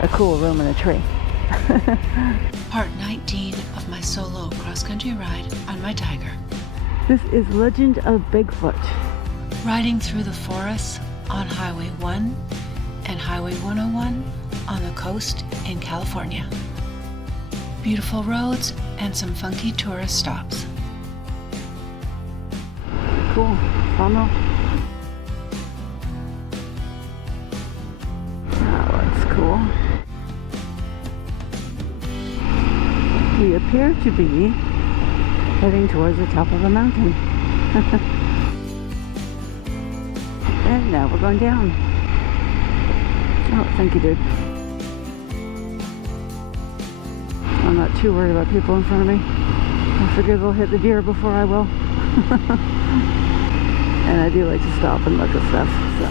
a cool room in a tree. Part 19 of my solo cross-country ride on my Tiger. This is Legend of Bigfoot. Riding through the forests on Highway 1 and Highway 101 on the coast in California. Beautiful roads and some funky tourist stops. Cool. Funnel. Oh, that's cool. We appear to be heading towards the top of a mountain. And now we're going down. Oh, thank you, dude. I'm not too worried about people in front of me. I figure they'll hit the deer before I will. And I do like to stop and look at stuff, so.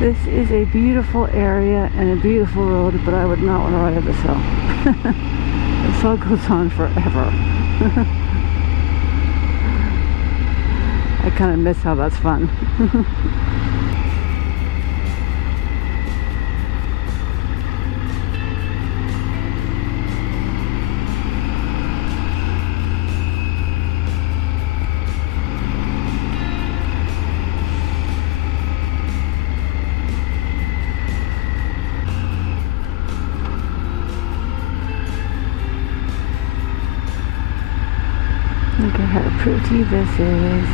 This is a beautiful area and a beautiful road, but I would not want to ride up this hill. This hill goes on forever. I kind of miss how that's fun. Look at how pretty this is.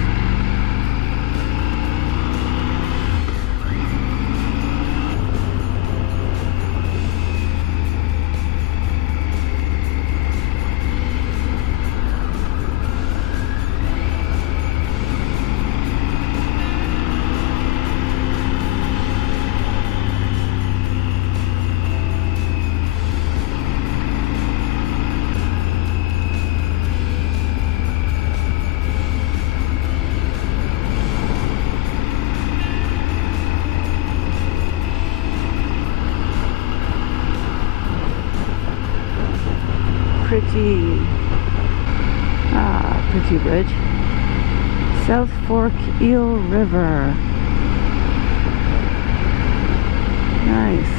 Pretty bridge. South Fork Eel River. Nice.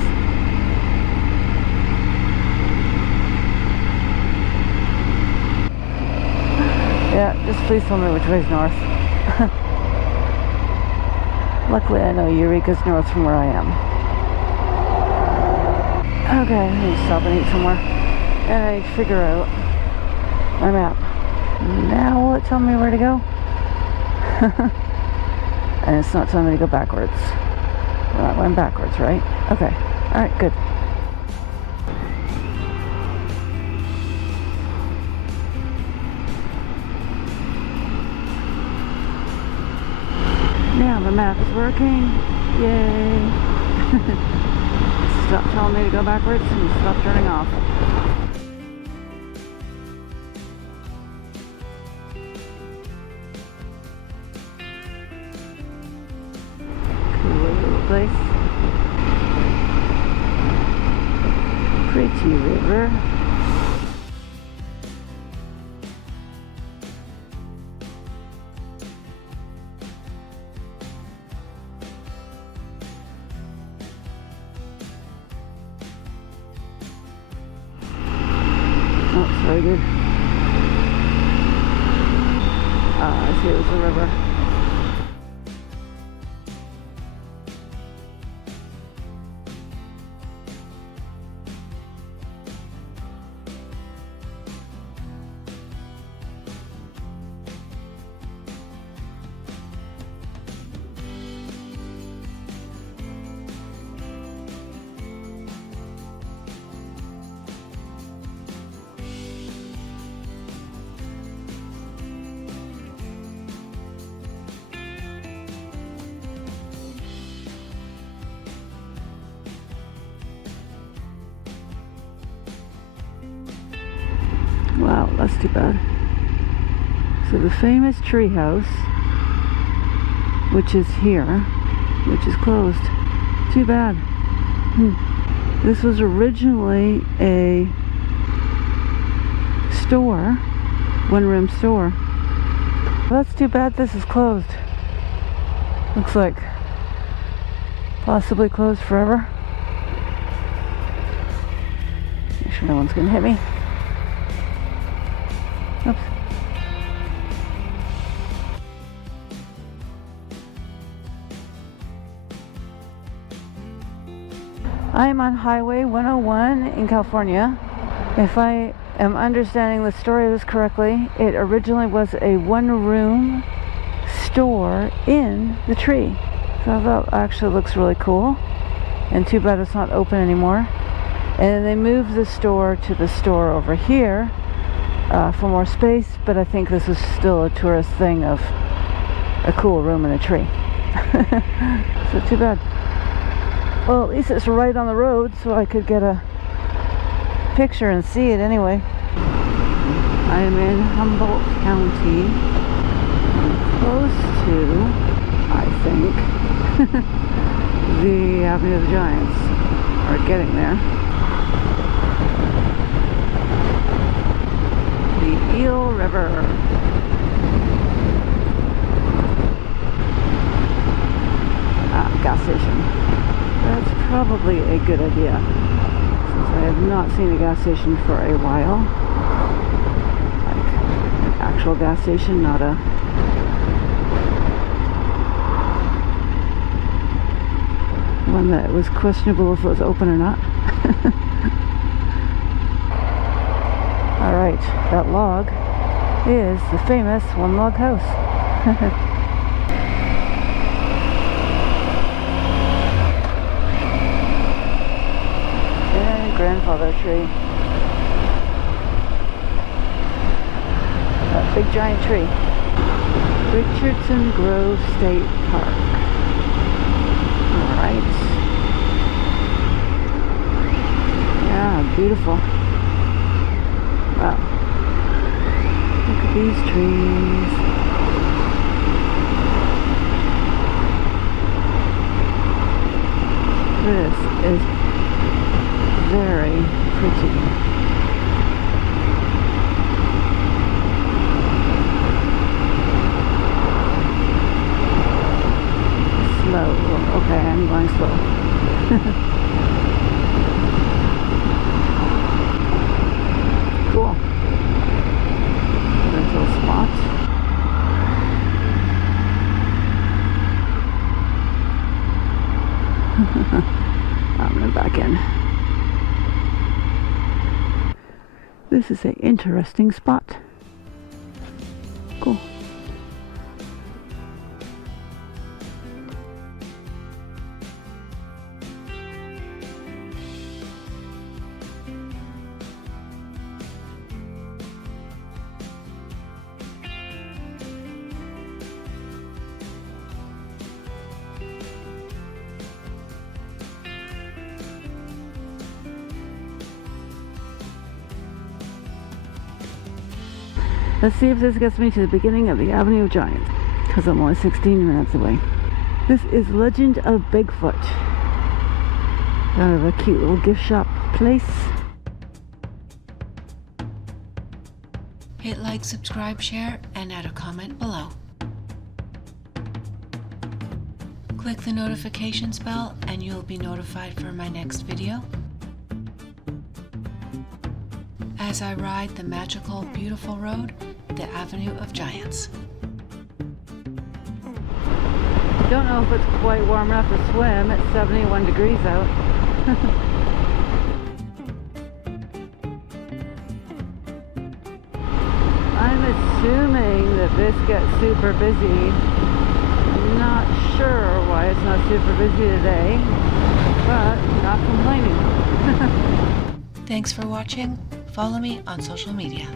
Yeah, just please tell me which way's north. Luckily I know Eureka's north from where I am. Okay, I need to stop and eat somewhere. And I need to figure out my map. Now will it tell me where to go? And it's not telling me to go backwards. We're not going backwards, right? Okay. Alright, good. Now the map is working. Yay! Stop telling me to go backwards and stop turning off. Place. Pretty river. Oh, it's very good. I see it was a river. too bad. So the famous tree house, which is here, which is closed. Too bad. This was originally a store, one-room store. Well, that's too bad this is closed. Looks like possibly closed forever. Make sure no one's gonna hit me. Oops. I'm on Highway 101 in California. If I am understanding the story of this correctly, it originally was a one-room store in the tree. So that actually looks really cool. And too bad it's not open anymore. And then they moved the store to the store over here for more space, but I think this is still a tourist thing of a cool room in a tree. So too bad. Well, at least it's right on the road, so I could get a picture and see it anyway. I am in Humboldt County, close to, I think, the Avenue of the Giants, or getting there. The Eel River. Gas station. That's probably a good idea, since I have not seen a gas station for a while. Like an actual gas station, not a one that was questionable if it was open or not. Alright, that log is the famous one log house. Grandfather tree. That big giant tree. Richardson Grove State Park. Alright. Yeah, beautiful. Wow. Look at these trees. This is very pretty. Slow. Okay, I'm going slow. Cool. There's a little spot. I'm gonna back in. This is an interesting spot. Cool. Let's see if this gets me to the beginning of the Avenue of Giants, because I'm only 16 minutes away. This is Legend of Bigfoot. Kind of a cute little gift shop place. Hit like, subscribe, share, and add a comment below. Click the notifications bell and you'll be notified for my next video. As I ride the magical, beautiful road, the Avenue of Giants. Don't know if it's quite warm enough to swim. It's 71 degrees out. I'm assuming that this gets super busy. I'm not sure why it's not super busy today, but not complaining. Thanks for watching. Follow me on social media.